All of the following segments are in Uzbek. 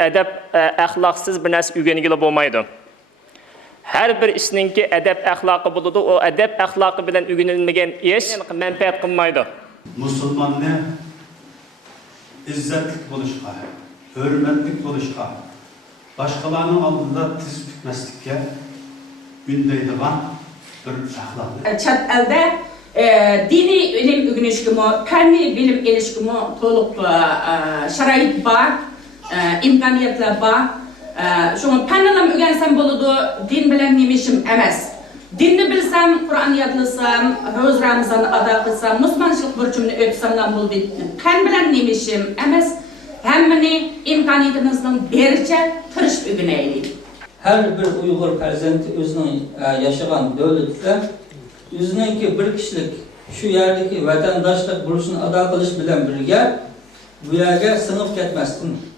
edep ahlaqsız bir narsa öğrenigili bolmaydı. Her bir işninki edep ahlakı buludu. O edep ahlakı bilen öğrenilmegen iş menfaat kılmaydı. Musulmanne izzetlik buluşqa, hürmetlik buluşqa, başkalarının aldığında tiz bitmeslikке ündeydiğen bir ahlak. Çat elde dini ilim öğrenişkimi, fenni bilim erişkimi toluk şarait var, imkaniyetler var. Şunu fennilim öğrensem buludu, din bilen nimişim emes. Dinni bilsem, Kur'an yadlısam, Roz Ramazan'ı ada kılsam, Müslümançılık burcumunu ötsem buldu. Fen bilen nimişim emes. Hemmini imkaniyetimizden berice tırış öğreneydik. Her bir Uygur perzenti özünün yaşayan devletler özününki bir kişilik şu yerdeki vatandaşlık burcunu ada kılış bilen birge bu yerge sınıf ketmezsin.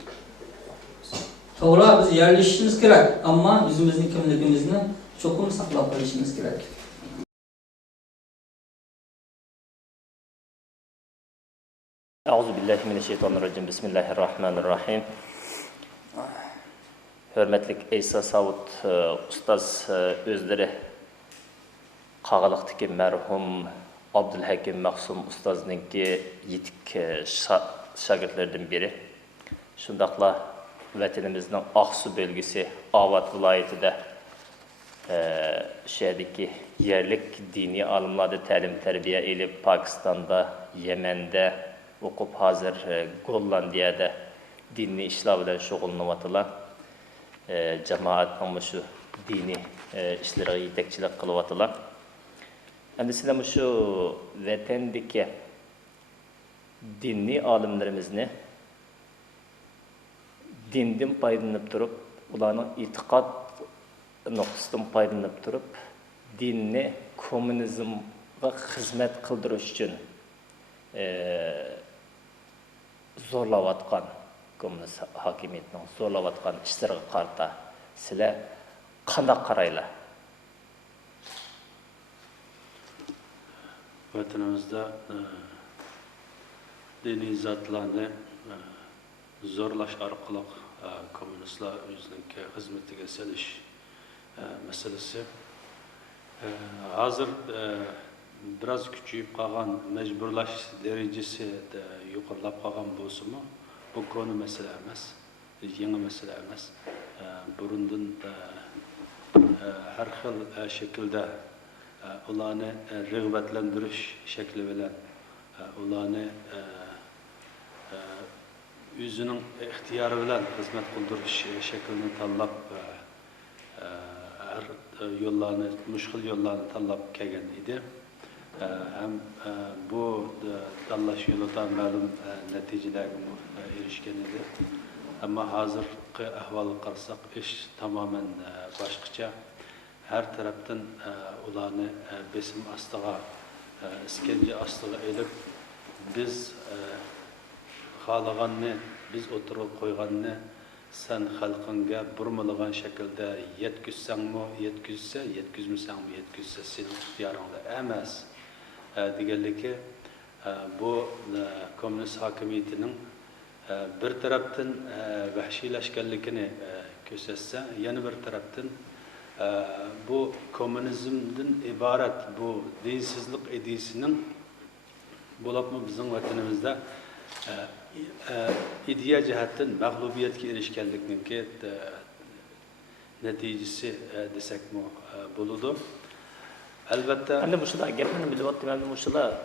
Doğru biz yerleşişimiz gerek ama yüzümüzün kimliğimizni çokum saklap kalışımız gerek. Euzubillahimineşşeytanirracim. Bismillahirrahmanirrahim. Hürmetlik Eysa Savut Ustaz özleri Qağalıqdaki merhum Abdülhakim Mahsum Ustaz'ınki yitik şagirdlerden biri. Şundaqla vatanimizin Aksu bölgesi Avat vilayetinde şehirdeki yerlik dini alimlarda ta'lim terbiye edip Pakistan'da, Yemen'de okup hazır Gollandiyada dini işler bilen şug'ullanyaptilar. Cemaat şu dini işlere yetekçilik kılıvatılar. Endisinde şu vatandaki dini alimlerimizni dinden paydalanıp durup, ularning itiqad noktasından paydalanıp durup, dinni komünizmga hizmet kıldırış için zorlavatkan, komünist hakimiyetinin zorlavatkan işlerine karta sizler qanday qaraylar? Vatanımızda dini zatlarını zorlaş arkalık komünistler özününki hizmetiga seliş meselesi. Hazır biraz küçüyüp kalan mecburlaş derecesi de yukarılap kalan bolsunmu? Bu konu mesele emas, yeni mesele emas. Burundan her xil şekilde ularni rağbetlendiriş şekli bilen ularni özünün ihtiyarı bilen hizmet kıldırış şeklini tanlap yollarını, müşkil yollarını tanlap kelgen idi. Hem bu tanlaş yolundan malum neticelerine erişken idi. Ama hazırki ahvalı qarsak iş tamamen başkaça. Her taraftan ularni besim astığa, iskence astığa edip biz xalığanını, biz oturup koyganını sen halkınga burmalagan şekilde yetkizsen mi, yetkizse, yetkizmesen mi, yetkizse senin ihtiyarında emas. Diğerlikle bu komünist hakimiyetinin bir taraftan vahşileşkenlikini gösterse, yeni bir taraftan bu komünizmden ibaret bu dinsizlik edisinin bulap mı bizim vatanımızda ideya cihetten mağlubiyetki erişkenlikninki neticesi desek mi buludu. Elbette... Ben de bu şurada gepini biliyordum. Ben de bu şurada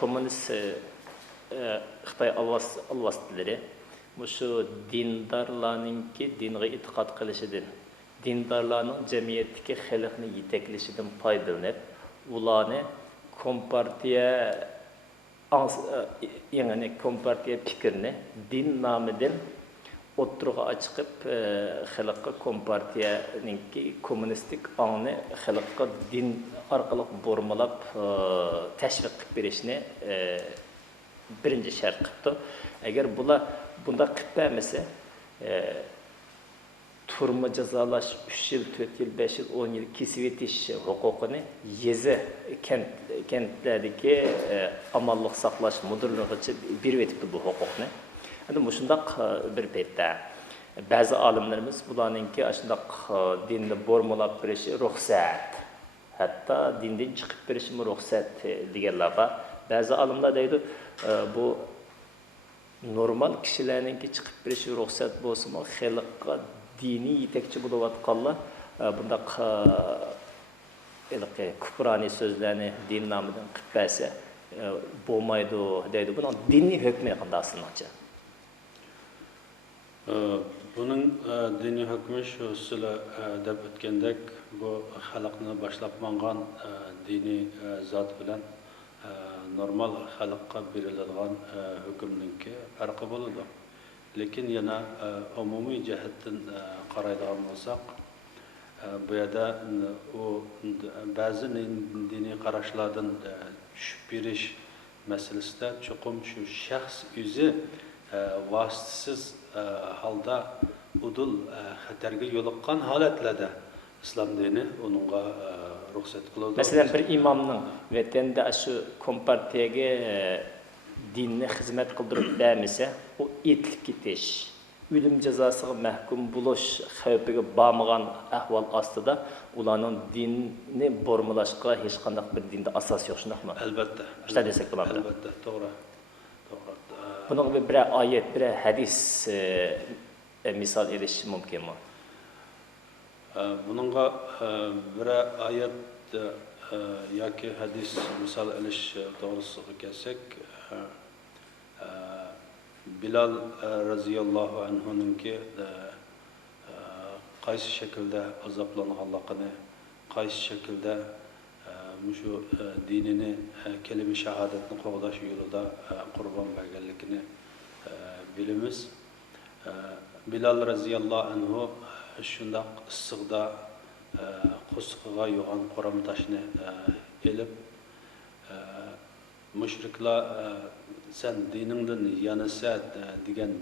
komünist Xitay alvasitleri bu şu dindarlarınki dinge itiqad qilishidin, dindarlarning cemiyetteki xalqni yetaklashidan foydalanib, ularni kompartiya yani kompartiya fikrini din nomidan o'ttirg'a chiqib xalqqa kompartiyaninki kommunistik ongni xalqqa din orqali burmalab tashviq qilib berishni birinchi shart qilibdi. Agar bular bunda qilib bermasa turma cezalash 3 yil, 4 yil, 5 yil, 10 yil kesib etish huquqini yezi kentlardagi amallik saqlash mudirligicha berib etibdi bu huquqni. Endi shundaq bir paytda Bazı alimlerimiz bularninki aşındaq dinni bormulab berishi ruxsat. Hatta dindan chiqib berishimi ruxsat deganlar bor. Bazı alimlar deydi bu normal kishilarninki chiqib berishi ruxsat bo'lsa-mu, xalqqa diniy yetakchi bo'layotganlar bundaq kufrani so'zlarni din nomidan qilib bersa bo'lmaydi deydi. Buning diniy hukmi qanday aslida? Bunun dini hükmü şu sizle deb ötkendek bu xalqni başlap mangan dini zat bilen normal xalqqa beriladigan hükümninki farqı boludu. Lekin yana umumiy jihatdan qaraydigan bolsak, bu yerda o bazı dini qarashlardan tushib berish masalasida cho'qim shu shaxs o'zi vasitasiz halda udul xatarga yo'liqqan holatlarda islom dini onunga ruxsat qiladi. Masalan, bir imomning vatanda shu kompartiyaga dinni xizmat qildirib bermasa, o etilib ketish, o'lim jazosiga mahkum bo'lish xavfiga bormagan ahvol ostida ularning dinni bormulashga hech qanday bir dinda asos yo'q, shundaqmi? Albatta. Shunday desak bo'ladimi? Albatta, to'g'ri. Bunun bir ayet, bir hadis misal ediş mümkünmü? Bununla bir ayet yoki hadis misal ediş doğrusu kelsek, Bilal raziyallohu anhu'nunki qaysi şekilde azaplanganligini, qaysi şekilde şu dinini, kelime şehadetini qo'llash yo'lida qurban berganligini bilamiz. Bilal raziyallohu anhu shundaq issiqda qo'sqiga yo'g'an qo'ram toshni elib mushriklar sen diningdan yanasa degan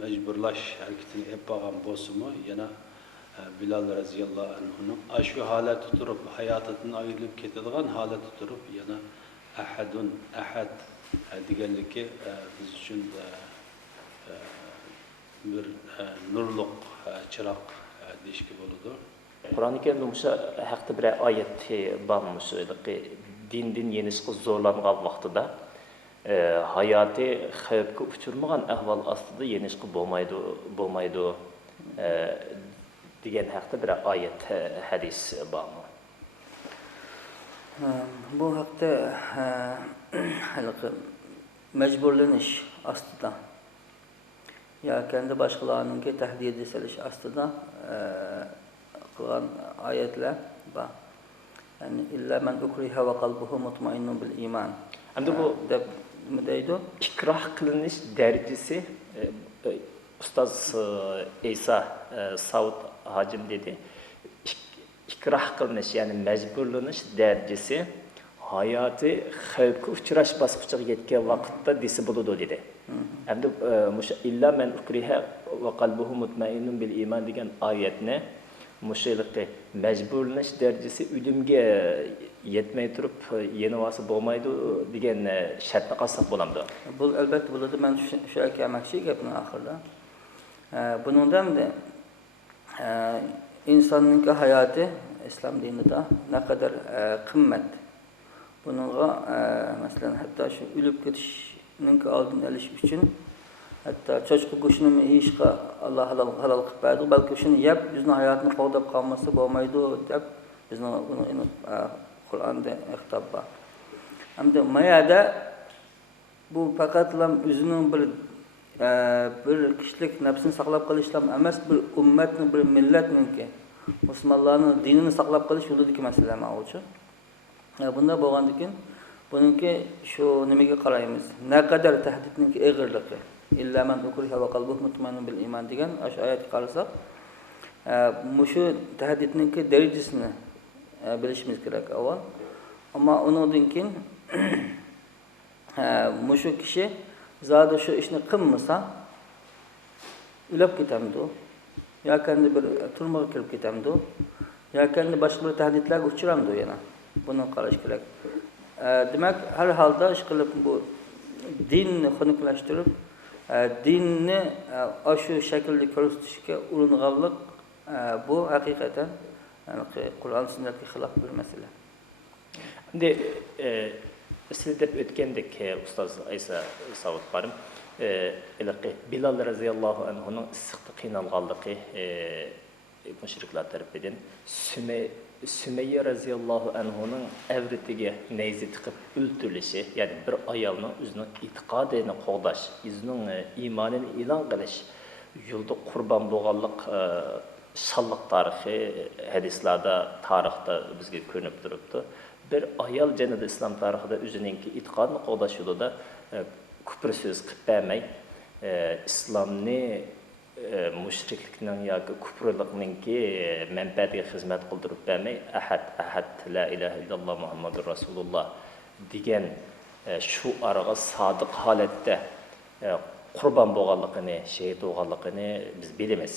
majburlash harakatini olib borgan bo'lsa-mu, yana Bilal raziyallohu anhu'nun şu haleti tuturup hayatından ayrılıp ketadigan haleti tuturup yana ahad deganligi biz uchun bir nurluq chiroq deyishga bo'ladi. Qur'oni Karimda o'sha haqda bir oyat bormi? Dindan yenishga zo'rlangan vaqtida hayoti xavfga uchirmagan ahvol ostida yenishga bo'lmaydi degan haqda bir oyat hadis bormi? Bu haqda mecburlanish ostida ya kendi başkalarınınki tahdid edilish ostida qilgan oyatlar bor. Yani illa man ukriha va qalbuhu mutmainnun bil iman. Endi bu deb nima deydi? İkrah qilinish darajasi ustoz İsa Saud hacim dedi. İkrah qilinish, yani mecburlanish darajasi hayoti xavfga uchrash bosqichiga yetgan vaqtda desa bo'ladi dedi. Endi musha illa man ukriha va qalbuhu mutmainnun bil iman degan oyatni mushalikda mecburlanish darajasi o'limga yetmay turib yenivasi bo'lmaydi degan shartni qilsak bo'lamdi. Bu albatta bo'ladi. Men shu aytmoqchi gapni oxirida. Bundan da insonning hayoti islom dinida naqadar qimmat. Bununla masalan hatta şu ölüp ketishning oldini olish uchun hatta cho'chqa go'shtini yeyishga Alloh halol qilib berdi. Balki shuni yeb bizning hayotni qo'llab qolmasa bo'lmaydi deb bizning buni Qur'onda xitob bor. Hamda mayada bu faqatlam o'zining bir kishilik nafsini saqlab qolishlam emas, bir ummatning, bir millatninki musulmonlarning dinini saqlab qolish yo'lidagi masala mavzu. Bunda bo'lgandan keyin buningki shu nimaga qaraymiz? Naqadar tahdidning og'irligi. İlla man ukriha va qalbuhu mutmainnun bil iman degan shu oyatga qarasak, mushu tahdidning darajasini bilishimiz kerak avval. Ammo undan keyin mushu kishi zodi shu ishni qilmasa o'lib ketamdi. Yoki bir turmaga kirib ketamdi. Yoki boshqa bir tahdidlarga uchramdi yana. Buni qarash kerak. Demak, har holda ish qilib bu dinni xunuklaştırıp dinni shu shaklda ko'rsatishga uringanlik bu haqiqatan Qur'on sunnatga xilof bir masala. Endi siz deb o'tgandek ustoz Aysa Savut barim, Bilal raziyallohu anhuning issiqda qiynalganligi mushriklar tarafidan Sümeyye raziyallohu anhuning avratiga nayza tiqib o'ltirilishi, ya'ni bir ayolning o'zining e'tiqodini qo'g'dash, o'zining iymonini e'lon qilish yo'lda qurbon bo'lganlik şallık tarihi hadislarda, tarixda bizga ko'rinib turibdi. Bir ayol cennet İslam tarixida o'zininki e'tiqodini qo'g'dash yo'lida küfür söz qilib bermay, islomni mushriklikning yoki kufrlikninki manfaatiga xizmat qildirib bermay, ahad la ilaha illalloh Muhammadur Rasululloh degan shu araga sodiq holatda qurbon bo'lganligini, shahid bo'lganligini biz bilamiz.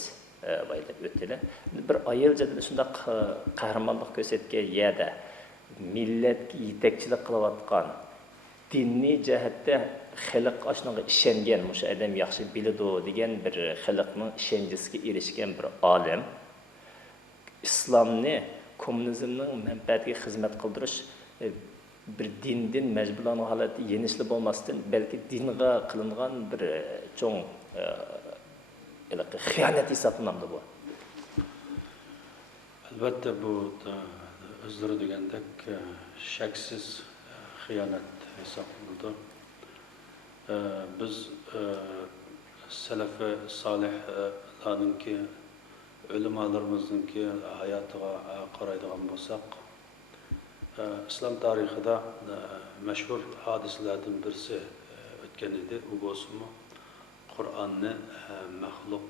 Bayılıb ötdülər. Bir ayol jadil şundaq qahramonlik ko'rsatgan yerda millatga yetakchilik qilayotgan dinni jihatda xalq ashunga ishongan, mush odam yaxshi biladi degan bir xalqning ishonchisiga erishgan bir olim islomni kommunizmning manfaatiga xizmat qildirish bir dindan majburlangan holatda yenishli bo'lmasdan balki dinga qilingan bir cho'ng xiyonat hisoblanadi bu. Albatta bu o'zlari degandek shaksiz xiyonat hisoblanadi. Biz salafi solihlarninki ulamolarimizningki hayotiga qaraydigan bo'lsak, islom tarixida mashhur hodisalardan birisi o'tgan edi. U bo'lsa Qur'onni maxluq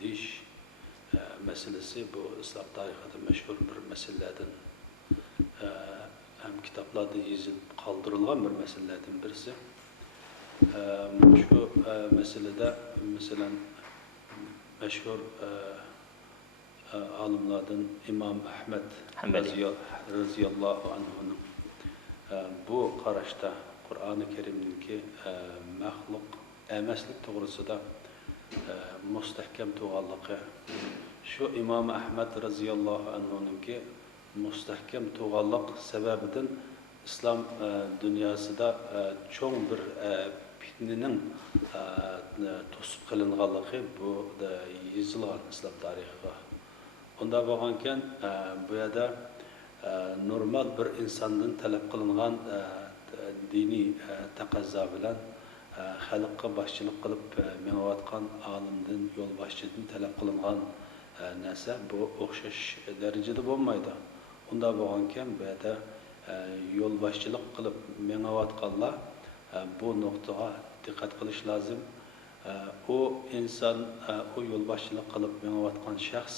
deyish meselesi bu İslam tarixida mashhur bir meselelerden hem kitaplarda yazılıp kaldırılan bir meselelerden birisi. Şu meselede mesela mashhur alimlardan İmam Ahmed raziyallohu anhu'nun bu qarashda Qur'oni Kerim'ninki maxluq emaslik to'g'risida mustahkam turganligi, shu İmam Ahmed raziyallohu anhu'ninki mustahkam turganlik sababidan islom dunyosida cho'ng bir fitnening to'sib qilinganligi bu yozilgan islom tarixiga. Unda bo'lgankan bu yerda normal bir insondan talab qilingan diniy taqozo bilan xalqqa boshchilik qilib menayotgan olimdan yo'lboshchidan talab qilingan narsa bu o'xshash darajada bo'lmaydi. Unda bo'lgankan bu yerda yo'lboshchilik qilib menayotganlar bu nuqtaga diqqat qilish lozim. O inson, o yo'lboshchilik qilib menayotgan shaxs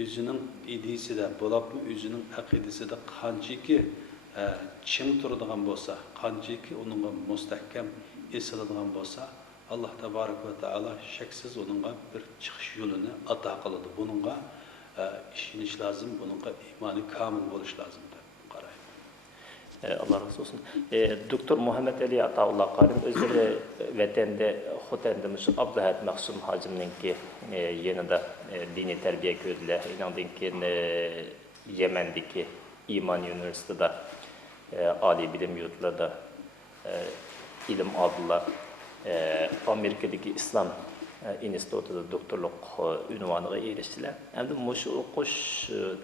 o'zining idisida bo'libmi, o'zining aqidasida qanchaki chim turadigan bo'lsa, qanchaki uningga mustahkam esiladigan bo'lsa, Alloh tabarak va taolo shaksiz uningga bir chiqish yo'lini ato qiladi. Buningga ishonish lozim, buningga iymoni komil bo'lish lozim deb qarayman. Allah razı olsun. Doktor Muhammed Ali Ataullah Karim özleri vatanda Xotan'damiz Abdullah Mahsum Hacimninki yanında dini terbiye gördüler. İnandık ki Yemen'deki İman Üniversitesi'de Ali bilim yurtlarda ilim aldılar. Amerika'daki İslam İnstitutu'da doktorluk ünvanına eriştiler. Hem de muş okuş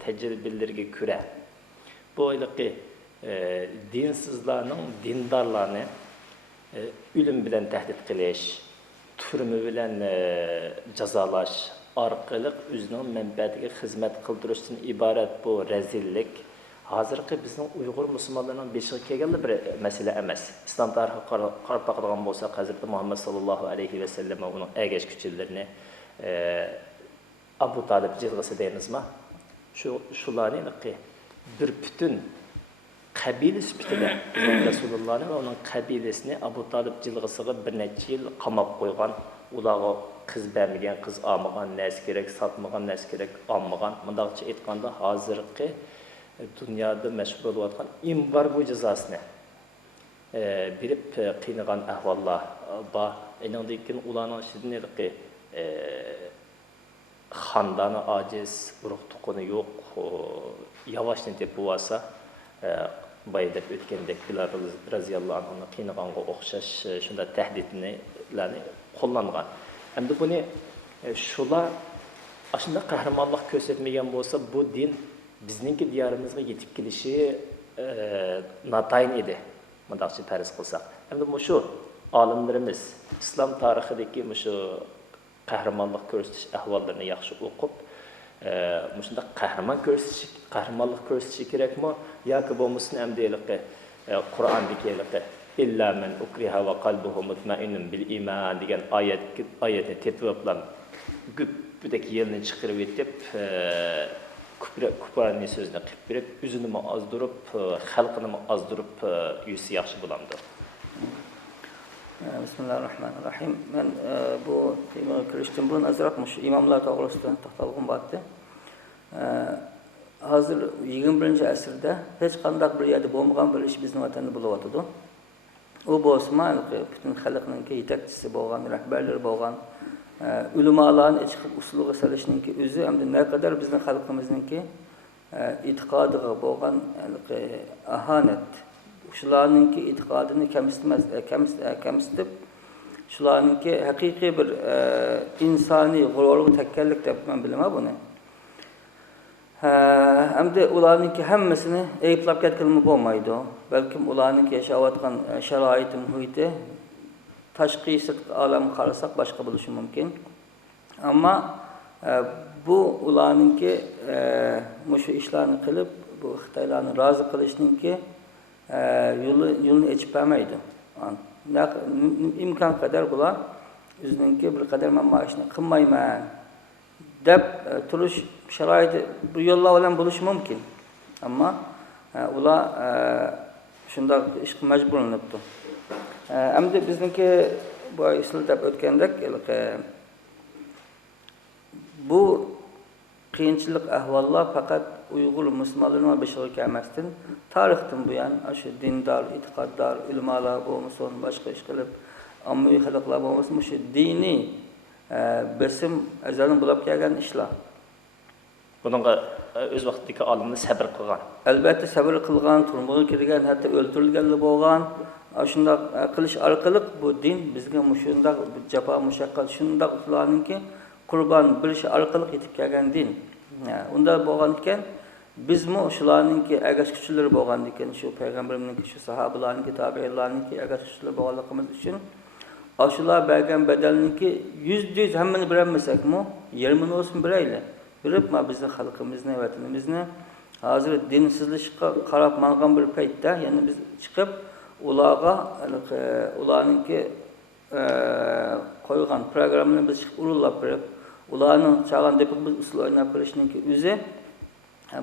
tecrübelerine göre bu aylıkı dinsizlarning dindarlarni o'lim bilan tahdid qilish, turmi bilan jazolash orqali o'zining manfaatiga xizmat qildirishdan iborat bu razillik hozirgi bizning Uyg'ur musulmonlarining beshiga kelgan bir masala emas. Islom tarixiga qarab boqadigan bo'lsak, Hazrat Muhammad sallallohu alayhi va sallam va uning agash kuchlilarini Abu Talib jilg'isi deymizmi? Shularning bir bütün qabila sifatida Rasulullahning va uning qabilasini Abu Talib jilg'isiga bir necha yil qamab qo'ygan, ularga qiz bermagan, qiz olmagan, narsa kerak, sotmagan, narsa kerak, olmagan. Bundaqcha aytganda hozirgi dunyoda mashhur bo'layotgan embargo jazosini berib qiynagan ahvollar bor. Eningdan keyin ularning ichidan xandani ojiz, urug' tuquni yo'q, yavaştan tepib olsa, boya deb o'tgandek Bilal raziyallohu anhu qiynaganga o'xshash shunda tahdidlarni qo'llangan. Endi buni shular aslında qahramonlik ko'rsatmagan bo'lsa, bu din bizningki diyorimizga yetib kelishi natayin edi. Mundaqcha farz qilsak. Endi shu olimlarimiz islom tarixidagi shu qahramonlik ko'rsatish ahvollarini yaxshi o'qib, shunda qahramonlik ko'rsatishi kerakmi yoki bo'lmasin hamdaylikqa Qur'ondagi illa man ukriha va qalbuhu mutma'innun bil iman degan oyatni tepib güppüdek yerini çıkarıp etip Kur'an'ın sözüne qilib berib, özünü azdırıp, xalqını azdırıp yüzü yaxşı bulamdı. Bismillahirrahmanirrahim. Ben bu temaga kirishdan burun azroq shu imomlar to'g'risida to'xtalg'im bordi. Hozir 21-asrda hech qanday bir yerda bo'lmagan bir ish bizning vatanda bo'layotdi. U bo'lsa, butun xalqning yetakchisi bo'lgan, rahbarlari bo'lgan ulamolarni chiqib usulga solishninki o'zi hamda naqadar bizning xalqimizninki e'tiqodiga bo'lgan ahanat, shularninki e'tiqodini kamsitib, shularninki haqiqiy bir insoniy g'ururga tekkanlik deb men bilaman buni. Hamda ularninki hammasini ayblab ketganmi bo'lmaydi. Balkim ularninki yashayotgan sharoit muhiti tashqi sirtqi olamga qarasak boshqa bo'lishi mumkin. Ammo bu ularninki shu ishlarni qilib, bu Xitoylarni rozi qilishninki yo'lni ochib bermaydi. İmkan qadar bular o'zininki bir qadar men mana ishni qilmayman deb turish sharoiti bu yo'llar bilan bo'lishi mumkin. Ammo ular shunday ishga majburlanibdi. Endi bizniki bu isildab o'tgandek bu qiyinchilik ahvollar faqat Uyg'ur musulmonlarning boshiga kelmasdan tarixdan buyon shu dindor, e'tiqoddor ulamolar bo'lmasin, boshqa ish qilib ommaviy xalqlar bo'lmasin, shu diniy besim azaldan bo'lib kelgan ishlar. Buningga o'z vaqtidagi olimlar sabr qilgan. Albatta sabr qilgan, turmuga kirgan, hatto o'ldirilganlar bo'lgan. Shunday qilish orqali bu din bizga shunday jafo mushaqqat shunday ularninki qurbon bo'lish orqali yetib kelgan din. Unda bo'lgan ekan bizmi shularninki agash kuchlar bo'lgan ekan shu payg'ambarimizning shu sahobalarning tabiinlarning agash kuchlar bo'lganligimiz uchun shular bergan badalninki 100% hammani bermasakmi, yarmini olsun birayli. Birib bizning xalqimizni, vatanimizni hozir dinsizlikka qarab mangan bir paytda, ya'ni biz chiqib ularninki qo'ygan programmani biz chiqib urullab berib, ularning chag'an deb biz usul o'ynab berishninki o'zi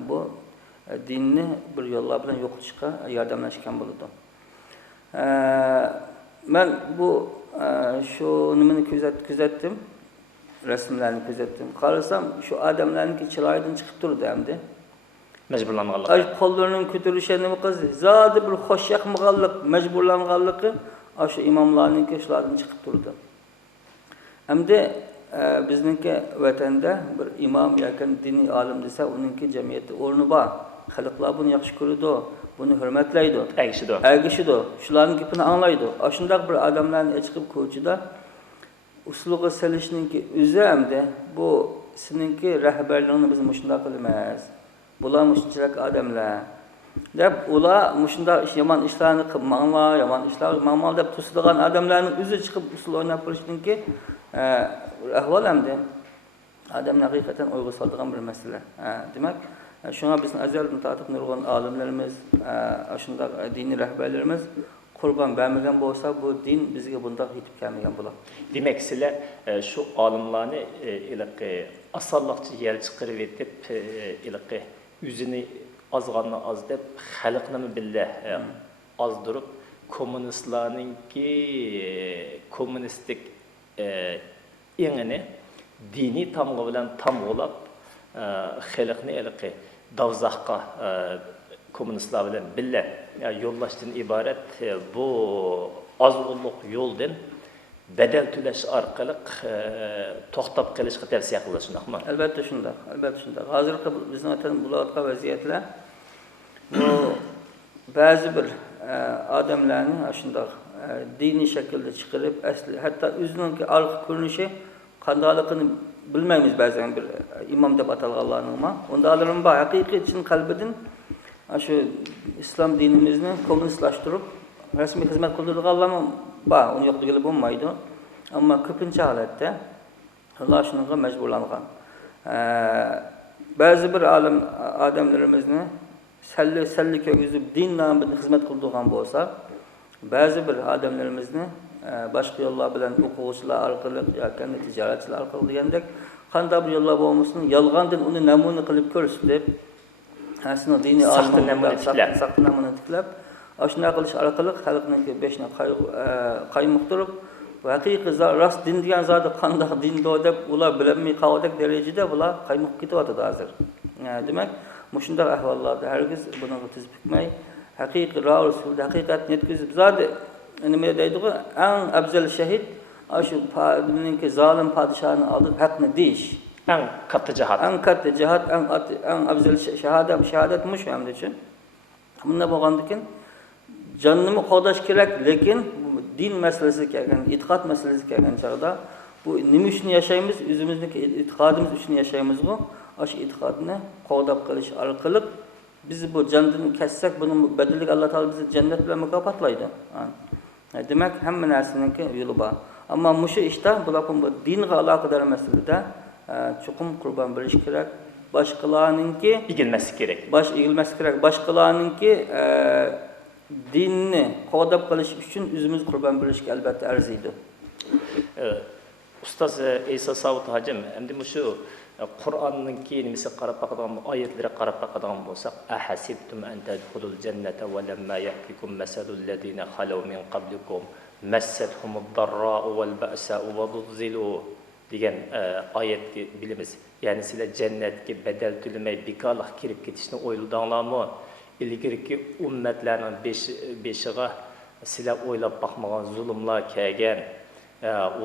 bu dinni bir yo'llar bilan yo'qotishga yordamlashgan bo'ladi. Men bu shu nimani kuzatdim, rasmlarni kuzatdim. Qarasam shu odamlarning chiroyidan chiqib turdi hamda. Majburlanganlik. Qo'llarini ko'tarishi nima qildi? Zodi bir xo'sh yoqmaganlik, majburlanganligi shu imomlarning shulardan chiqib turdi. Hamda bizningki vatanda bir imom yoki diniy olim desa, uningki jamiyatda o'rni bor. Xalqlar buni yaxshi ko'radi, buni hurmatlaydi, agishidi, shularning gapini anglaydi. Shunday bir odamlarni chiqib ko'chada usluga solishninki o'zi hamda bu sizningki rahbarligini biz shunday qilamiz. Bular shunchalik odamlar deb ular shunday yomon ishlarni qilmanglar, yomon ishlar qilmanglar deb tusilgan odamlarning o'zi chiqib usul o'ynab qo'yishninki ahvol hamda odamni haqiqatan o'yga soladigan bir masala. Demak, shunga bizning azaldan tortib nurg'un olimlarimiz, shunday diniy rahbarlarimiz qurbon bermagan bo'lsa, bu din bizga bunday yetib kelmagan bo'ladi. Demak, sizlar shu olimlarni osonlikcha yel chiqarib etib, o'zini azg'anni az deb xalqni billa azdırıp kommunistik engini diniy tamg'i bilan tamg'ilab xalqni davzaqqa kommunistlar bilen billa yo'llashdan iborat bu ozg'unliq yo'ldan bedel to'lash orqali to'xtab qilishga tavsiya qiladi, shundaqmi? Albatta shundoq, albatta shundoq. Hozirgi bizning aytgan bo'layotgan vaziyatlar bu ba'zi bir odamlarning shundoq diniy shaklda chiqarib, asli hatto o'zining orqa ko'rinishi qandoqligini bilmaymiz ba'zan bir imom deb atalganlarning ma. Undalarning bor haqiqiy chin qalbidan shu islom dinimizni kommunistlashtirib rasmiy xizmat qildirganlarmi bor, uni yo'q degili bo'lmaydi. Ammo ko'pincha holatda ular shunga majburlangan. Ba'zi bir odamlarimizni salli ko'gizib din nomida xizmat qildirgan bo'lsa, ba'zi bir odamlarimizni boshqa yo'llar bilan o'quvchilar orqali yoki tijoratchilar orqali degandek qanday bir yo'llar bo'lmasin, yolg'ondan uni namuna qilib ko'rsatib, aslida diniy saqt namuna tiklab, shunday qilish orqali xalqning beshini qaymoqtirib, haqiqiy rost din degan zotda qanday dinda deb ular bilmay qoldik darajada ular qaymoq ketyapti hozir. Demak, shunday ahvollarda hargiz buni tez bitmay, haqiqiy rasul haqiqatni yetkazib zodi nima deydiku, eng afzal shahid shu padiniki zolim podshohning oldida haqni deyish. Eng katta jihat. Eng katta jihat, eng afzal shahodat mush hamda uchun. Bunda bo'lgandikin jonnini qo'dash kerak, lekin din masalasiga kelgan, e'tiqod masalasiga kelgan chog'da bu nima uchun yashaymiz? O'zimizning e'tiqodimiz uchun yashaymiz-ku. Shu e'tiqodni qo'dab qilish orqali biz bu jondan kassak, buni badaliga Alloh taolo bizni jannat bilan mukofotlaydi. Demak, hamma narsaning yo'li bor. Ammo mushu ishda bular bu dinga aloqador masalada chuqur qurbon berish kerak. Boshqalarningki egilmaslik kerak. Egilmaslik kerak. Boshqalarningki dinni qo'dab qilish uchun o'zimiz qurbon berishga albatta arziydi. Ustoz Isa Savut hojim, endi mushu Qur'onning nimasi qarab baqadigan oyatlarga qarab baqadigan bo'lsak, ahasibtum an tadkhulul jannata wa lamma ya'tikum masalul ladina khalaw min qablikum massatuhumud darra'u wal ba'sa'u wa zulzilu degan oyatni bilamiz. Ya'ni sizlar jannatga badal to'lamay bekorlik kirib ketishni o'yladinglarmi? Ilgirki ummatlarning beshiga sizlar o'ylab baxmagan zulmlar kelgan,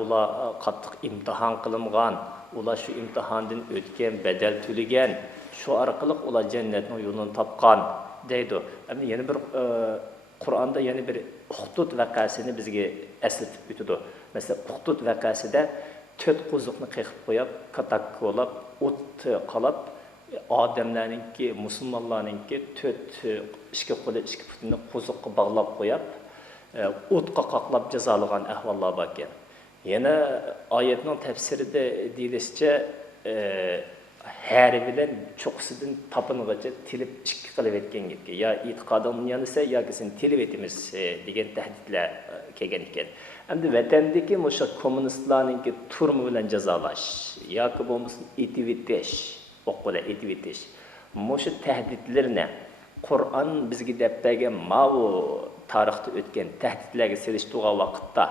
ular qattiq imtihon qilingan, ular shu imtihondan o'tgan, badal to'lagan, shu orqali ular jannatning yo'lini topgan deydi. Endi yana bir Qur'onda yana bir Uhdud vaqasini bizga eslatib o'tadi. Masalan, Uhdud vaqasida 4 qo'ziqni qeqib qo'yib, katakkolab, o't qalab, odamlarningki, musulmonlarningki 4 ishga qo'li, ishga putini qo'ziqqa bog'lab qo'yib, o'tqa qaqlab jazolagan ahvollar bor ekan. Yana oyatning tafsirida deyilishicha, har bilan cho'qisidan topingacha tilib ikki qilib etgan gapga, ya e'tiqoding yanisa yoki sen tilib etimiz degan tahdidlar kelgan ekan. Endi vatandagi o'sha kommunistlarningki turmi bilan jazolash yoki bo'lmasin etivitish, o'qola etivitish. O'sha tahdidlarni Qur'on bizga deb bergan ma'vu tarixda o'tgan tahdidlarga selishtirgan vaqtda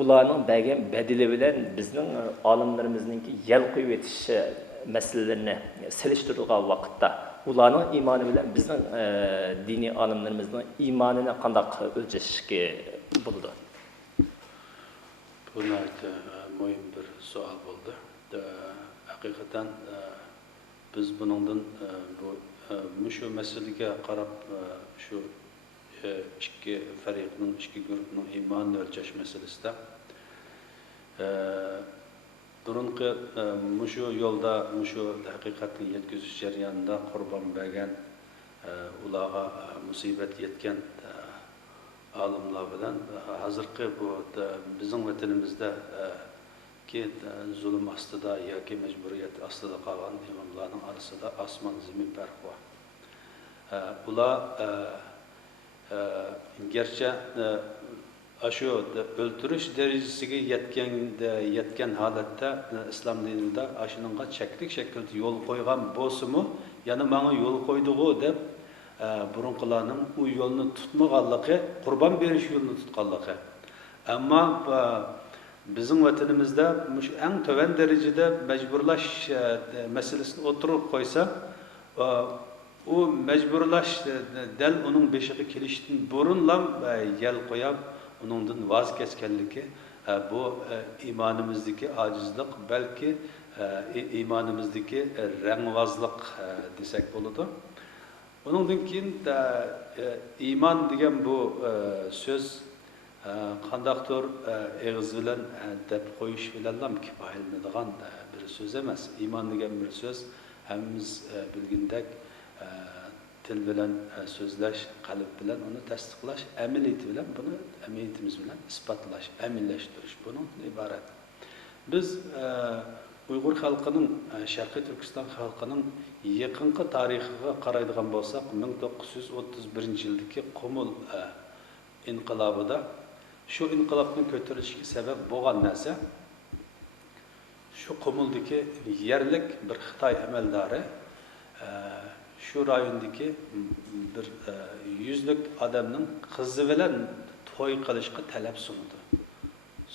ularning bergan badili bilan bizning olimlarimizning yal qo'yib etish masalalarini selishtirgan vaqtda ularning iymoni bilan bizning diniy olimlarimizning iymonini qanday o'lchashga bo'ladi? Bu muhim bir savol bo'ldi. Haqiqatan biz buningdan shu masalaga qarab shu ikki fariqning, ikki guruhning iymonini o'lchash masalasida burunqi shu yo'lda shu haqiqatni yetkazish jarayonida qurbon bergan, ularga musibat yetgan olimlar bilan hozirgi bu bizning vatanimizda ki zulm ostida yoki majburiyat ostida qolgan imomlarning orasida osmon zamin farq bor. Ular gerçi shu o'ltirish darajasiga yetgan holatda islom dinida shuningga cheklik shaklda yo'l qo'ygan bo'lsa-mu, yana menga yo'l qo'ydi-ku deb burunqilarning u yo'lni tutmaganligi, qurbon berish yo'lini tutganligi. Ammo bizning vatanimizda eng tovan darajada majburlash masalasini o'tirib qo'ysa, u mecburlaş del onun beşiği keliştin burunlam yel koyab onundan vazgeçkenligi bu imanımızdaki acizlik belki imanımızdaki rengvazlık desek buludu. Onundan keyin iman degan bu söz qandaqdır ağız bilan deb qo'yish bilan ham kifoyalanadigan bir söz emas. İman degan bir söz hammamiz bilgandek til bilan so'zlash, qalb bilan uni tasdiqlash, amaliyat bilan buni amaliyatimiz bilan isbotlash, amillashtirish bunun iborat. Biz Uyghur xalqining, Sharqiy Turkiston xalqining yaqinqi tarixiga qaraydigan bo'lsak, 1931-yildagi Qumul inqilobida shu inqilobning ko'tarilishiga sabab bo'lgan narsa shu Qumuldagi yerlik bir Xitoy amaldori shu rayondagi bir yuzlik odamning qizi bilan to'y qilishga talab sundi.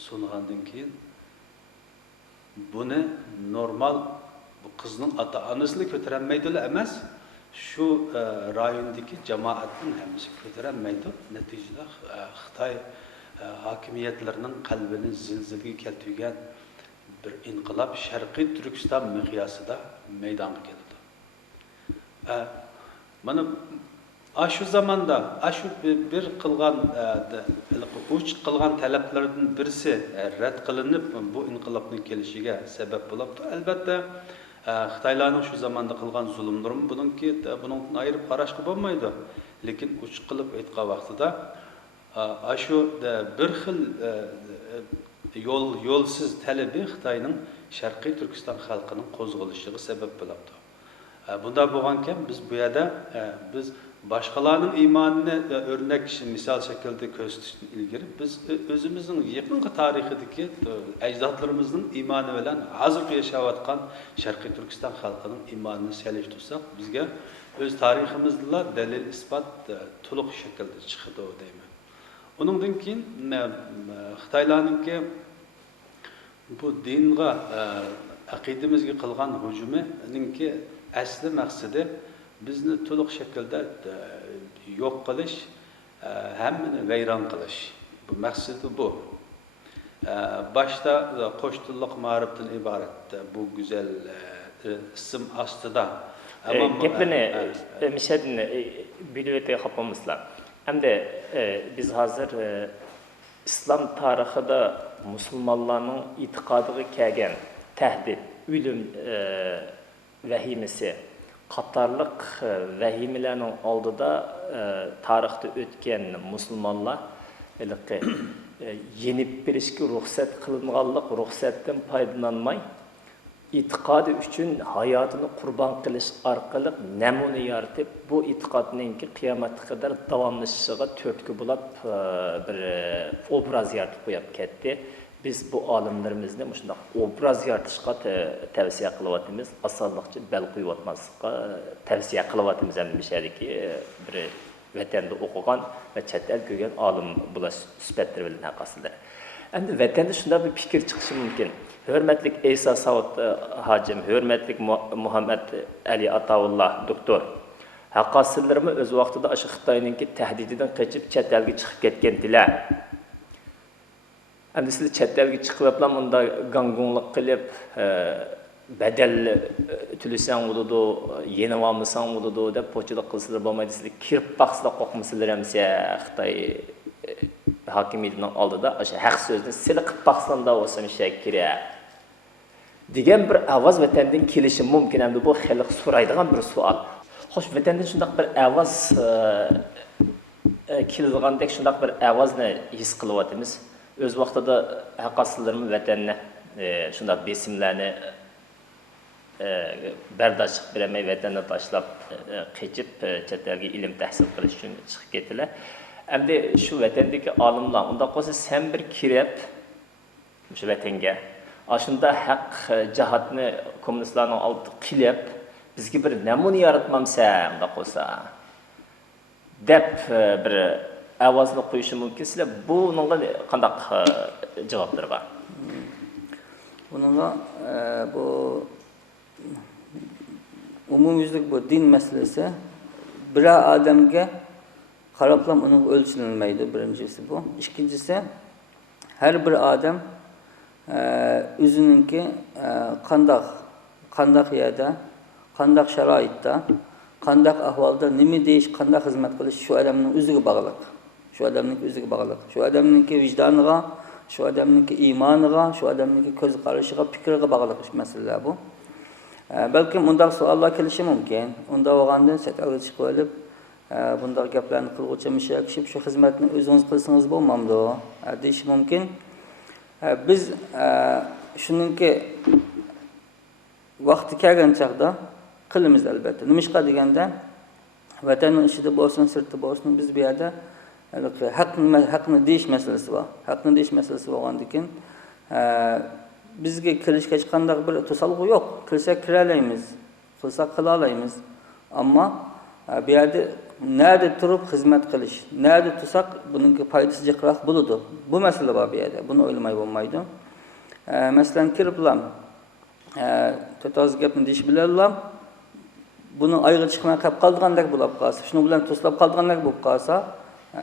Sungandan keyin buni normal bu qizning ota-onasi ko'taranmaydilar emas, shu rayondagi jamoatning hammasi ko'taranmaydi. Natijada Xitoy hokimiyatlarining qalbini zilzilaga keltirgan bir inqilob Sharqiy Turkiston miqyosida maydonga keldi. Mana shu zamonda shu bir qilgan uch qilgan talablardan birisi rad qilinib bu inqilobning kelishiga sabab bo'libdi. Albatta Xitoylarning shu zamonda qilgan zulmlari bundan ayirib qarashga bo'lmaydi. Lekin uch qilib aytgan vaqtida shu bir xil yo'lsiz talabi Xitoyning Sharqiy Turkiston xalqining qo'zg'alishiga sabab bo'libdi. Bunda bo'lganken biz bu yerda biz başkalarının imanını örnek misal şekilde gösterişten ilgili biz özümüzün yakın tarihideki ecdatlarımızın imanı bilen hazır yaşayatkan Şarkı Türkistan halkının imanını seliştirsak bizge öz tarihimizde delil ispat tuluk şekilde çıkıdı o deyim. Onundan keyin Xitoylarninki bu dinga aqidimizga qilgan hujumininki asli maqsadi bizni to'liq shaklda yo'q qilish, hammani vayron qilish. Bu maqsadi bu. Başta qo'shtilliq ma'rifdan iborat bu go'zal ism ostida. Gapini mishadni bilib o'tay qolmamizlar. Hamda biz hozir islom tarixida musulmonlarning e'tiqodiga kelgan tahdid, o'lim vahimasi qatarlıq vəhimələrinin aldıda tarixdə ötən musulmanlar yenib birişki ruxsat qılınğanlıq ruxsatdan faydalanmay etiqadı üçün hayatını qurban qilish orqali namuna yaratib bu etiqadninki qiyomatga qadar davomlashishiga turtki bo'lib bir obraz yaratib qo'yib ketdi. Biz bu alimlerimizni shunday obraz yaratishga tavsiya qilyapmiz. Osonlikcha bel qo'yayotmaslikqa tavsiya qilyapmiz ham mishadiki bir vatanda o'qigan va chet el ko'rgan olim bo'lish sifatlari bilan haqasida. Endi vatanda shunday bir fikr chiqishi mumkin. Hürmetlik İsa Savut hacim, hürmetlik Muhammed Ali Ataullah doktor. Haqqasıllarımı öz vaqtida aşı Xitoyninki tahdididan qochib chet elga chiqib ketgandilar. Endi siz chet elga chiqib yaplam unda gangunlik qilib bedel tülisang bo'ladi, yenib olmasang bo'ladi deb po'chilik qilsalar bo'lmaydi. Sizlar kirib baqsizlar qo'rqmasizlar hamsa Xitoy hakimiyetining oldida o'sha haq so'zni silqib baqsanda bo'lsa kerak degan bir ovoz vatandan kelishi mumkin. Endi bu xalq so'raydigan bir savol. Xo'sh, vatandan shunday bir ovoz kelgandek shunday bir ovozni his qilyapmiz. Öz vaqtida haqqasizlarimiz vatanni shunday besimlarni bardashlik bermay vatanni tashlab qochib chet elga ilm tahsil qilish uchun chiqib ketdilar. Endi shu vatandagi olimlar unda qo'sa sen bir kirib shu vatanga ashunda haq jihatni kommunistlarning oldi qilib bizga bir namuna yaratmamsa unda qo'sa deb bir ovozni qo'yishi mumkin. Sizlar bunga qanday javoblar bor? Bunga bu umumyüzlük bu din meselesi bir adamga qarablam onun ölçülmeydi, birincisi bu. İkincisi, her bir adam özününki qandaq yerda, qandaq sharoitda, qandaq ahvolda nima deyish, qandaq xizmat qilish shu odamning o'ziga bog'liq. Shu odamning o'ziga bog'liq. Shu odamning vijdoniga, shu odamning iymoniga, shu odamning ko'z qarashiga, fikriga bog'liq masalalar bu. Balkim undaq savollar kelishi mumkin. Unda bo'lganda chetga chiqib olib, bundaq gaplarni qilg'uchi mishakishib, shu xizmatni o'zingiz qilsangiz bo'lmamdi, deyish mumkin. Biz shuningki vaqti kelgan chaqda qilamiz albatta. Nimishqa deganda, vatanning ichida bo'lsin, sirtda bo'lsin, biz bu yerda haqni deyish masalasi bor. Haqni deyish masalasi bo'lgandan keyin bizga kirishga hech qanday bir to'salg'i yo'q. Kirsak kira olamiz, qilsak qila olamiz. Ammo bu yerda nerede turib xizmat qilish, nerede tursak buningki foydasi jiqroq bo'ladi. Bu masala bor bu yerda. Buni o'ylamay bo'lmaydi. Masalan, kiriblam, to'toz gapni deyish bilan buni ayg'i chiqmay qolib qolgandek bo'lib qolsa, shuni bilan to'slab qolgandek bo'lib qolsa,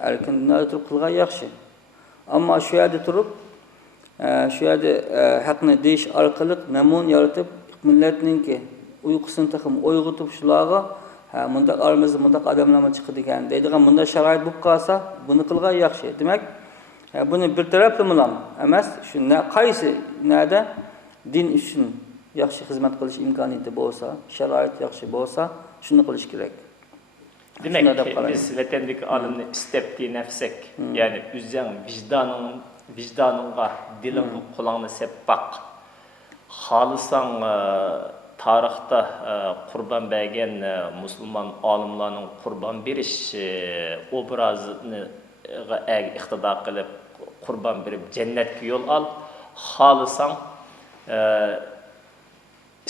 erkin dunyoda turib qilgan yaxshi. Ammo shu yerda turib, shu yerda haqni deyish orqali namun yaratib, millatninki uyqusini taqim uyg'otib shularga mundaq aramizda mundaq odamlar chiqdi degan deydigan bunda sharoit bo'lib qolsa, buni qilgan yaxshi. Demak, buni bir tarafli bilan emas, shu qaysi nerda din uchun yaxshi xizmat qilish imkoniyati bo'lsa, sharoit yaxshi bo'lsa, shuni qilish kerak. Demek biz vatandagi olimni istepti nafsak, yani o'zing vijdoningga, dilingga qo'lingni seppaq. Xolisang tarixda qurban bergan musulmon olimlarning qurban berish obrazini iqtido qilib qurban berib jannatga yo'l ol. Xolisang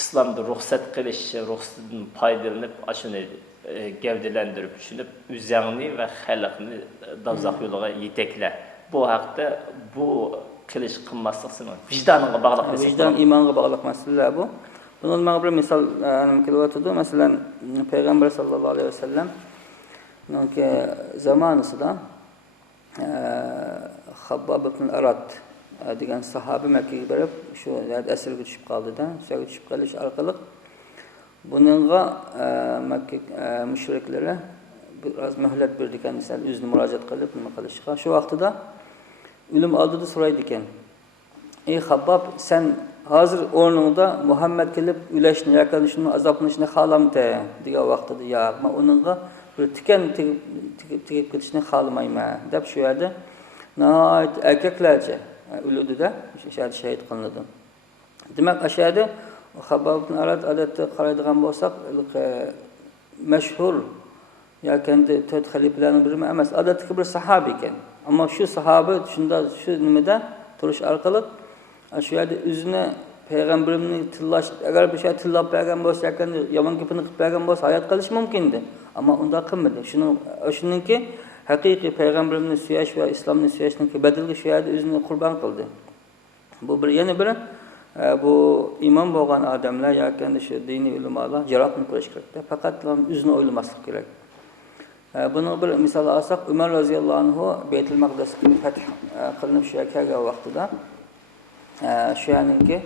İslam'da ruhsat qilish, ruhsatdan foydalanib, shuni gavdalantirib, tushunib, o'zingni va xalqni dozaq yo'liga yetakla. Bu haqda bu qilish qilmaslik sening vijdoningga bog'liq masala. Vijdon iymonga bog'liq masala bu. Bundan bir misal kelib masalan, Payg'ambar sallallohu alayhi vasallam nonki zamonida Habbab ibn Arat degan sahoba Makkaga borib, shu asirga tushib qoldi-da, o'shaga tushib qolish orqali buningga Makka mushriklari biraz muhlat berdi ekan, misal o'zini murojaat qilib nima qilishga. Shu vaqtida o'lim oldida so'raydi ekan: "Ey Habbab, sen hozir o'rningda Muhammad kelib ulashni, yaqinishni, azoblanishni xohlamda?" degan vaqtida, "Yo'q, men uningga bir tikan tegib ketishni xohlamayman" deb shu yerda nihoyat erkaklarcha o'ldi-da, o'sha shahid qilinadi. Demak, ashada Habbab ibn Arat odatda qaraydigan bo'lsak, mashhur yoki to'rt xalifalarning biri emas, odatdagi bir sahoba ekan. Ammo shu sahoba shunda shu nimada turish orqali shu yerda o'zini payg'ambarimni tillash, agar bir şey tillab bergan bo'lsa, yoki yomon gapini qilib bergan bo'lsa, hayot qilish mumkin edi. Ammo unda qilmadi. Shuningki haqiqiy payg'ambarimni suyash va islomni suyashninki badalga shu yerda o'zini qurbon qildi. Bu bir yana biri bu imom bo'lgan odamlar yoki shu diniy ulamolar jarohatni ko'rish kerak. Faqat o'zini o'ylamaslik kerak. Bunun bir misal alsak, Ömer roziyallohu anhu Beytul Maqdisga fath qilinib shu yerga kelgan vaqtida, shu yerninki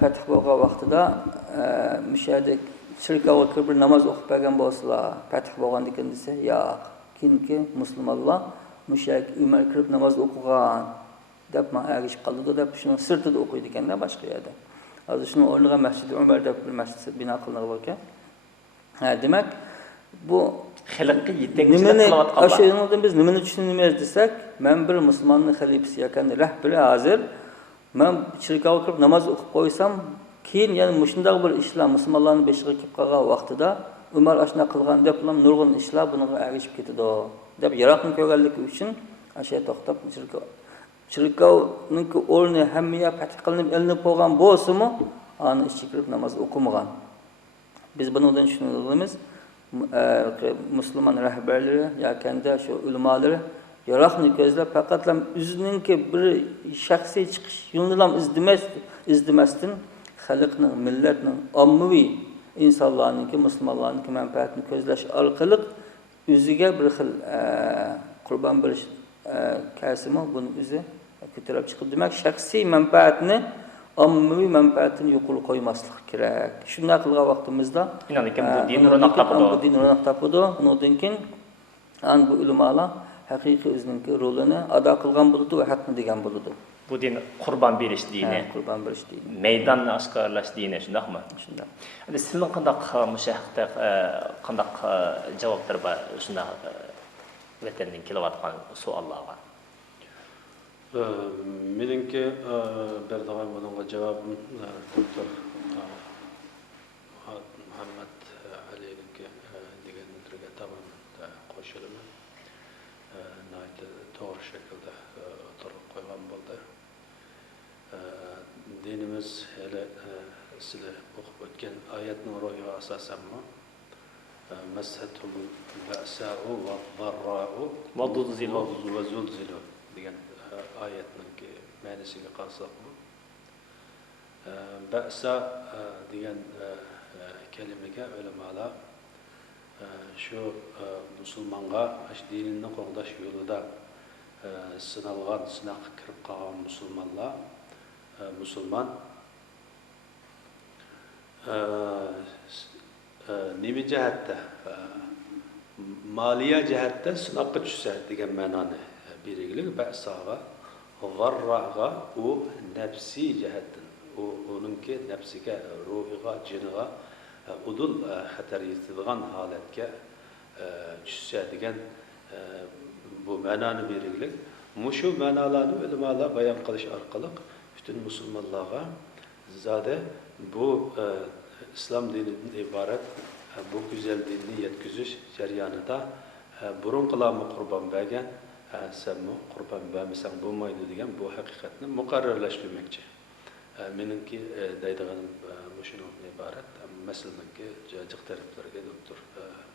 fath bo'lgan vaqtida mushayda chirkavga kirib bir namoz o'qib bergan bo'lsalar, fath bo'lgandan keyin desa, yo'q, kimki musulmonlar mushayga Ömer kirib namoz o'qigan deb ma'agishib qoldi deb shuni sirtida o'qiydi ekanda boshqa yerda. Hozir shuni o'rniga Masjid Umar deb bir masjid bino qilingan ekan. Demak, bu xalqqa yetakchilik qilayotganlar. Ashundan biz nimani tushunamiz desak, men bir musulmonning xalifasi yoki rahbari hozir men chirkavga kirib namoz o'qib qo'ysam, keyin yana mushundaq bir ishlar musulmonlarning beshiga kelib qolgan vaqtida Umar ashuna qilgan deb nurg'un ishlar bunga ergishib ketadi deb yaroqni ko'rganligi uchun ashay to'xtab chirkavning o'rni hammaga fath qilinib ilinib qo'ygan bo'lsa-mu, ani ishga kirib namoz o'qimagan. Biz bundan tushunamiz. Müslüman rahberleri yoki shu ulamolar yaroqni ko'zlab faqat o'zininki bir shaxsiy chiqish yo'lini izlamasdan xalqning, millatning ommaviy insonlarningki, musulmonlarningki manfaatini ko'zlash orqali o'ziga bir xil qurbon berish kasimi buni o'zi ko'tarib chiqib, demak shaxsiy manfaatni ommaviy manfaatini yuqori qo'ymaslik kerak. Shunday qilgan vaqtimizda İnanırken bu din ro'naq topadi. bu din ro'naq topadi. Bundan keyin bu ulamolar haqiqiy o'zining rolini ado qilgan bo'ladi va haqni degan bo'ladi. Bu din qurban berish dini, Qurbon berish dini. meydanni oshkorlash dini, shundaqmi? Shunday. Endi sizning qandaq mushahda qandaq javoblar bor shundaq vatandan kelayotgan savollarga? Menimki berdigan bunga javobim doktor Muhammad Ali'ninki deganlarga tamamen qo'shilaman. To'g'ri shaklda o'tirib qo'ygan bo'ldi. Dinimiz hele sizlar o'qib o'tgan oyatning ruhiga asosanmi mashatul ba'sa'u va darra'u va zulzilu degan oyatning ma'nosiga qarasaqmi ba'sa degan kalimaga ulamolar shu musulmonga dinini qo'g'dash yo'lida sinalgan, sinaqqa kirib qolgan musulmonlar musulmon nima jihatda moliya jihatda sinoqqa tushsa degan ma'noni beraylik. Ba'saga g'arraga u nafsiy jihatdan uningki nafsiga, ruhiga, jiniga udul xatar yetadigan holatga tushsa degan bu ma'noni beraylik. Mushu ma'nolarni ulamolar bayon qilish orqali bütün musulmonlarga zade bu islom dinidan iborat bu güzel dinni yetkizish jarayonida burunqilarni qurbon bergan, senmi qurbon bermasang bo'lmaydi degan bu haqiqatni muqarrarlashtirmoqchi. Meningki deydiganim shundan iborat. Masalanki jiq taraflarga doktor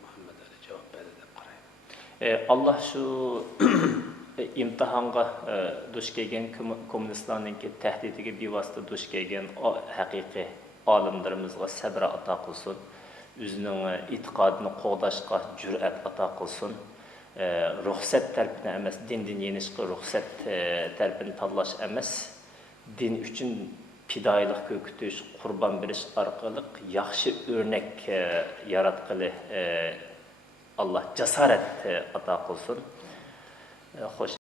Muhammad Ali javob berdi deb qarayman. Allah şu imtihanga duch kelgan kommunistlarningki tahdidiga bevosita duch kelgan haqiqiy olimlarimizga sabr ato qilsin. O'zining e'tiqodini qo'g'dashga jur'at ato qilsin. Ruxsat tarafini emas, dindan yenishga ruxsat tarafini tanlash emas, din uchun fidoyilik ko'kitish, qurbon berish orqali yaxshi o'rnak yaratqili Allah jasorat ato qilsin. Xo'sh.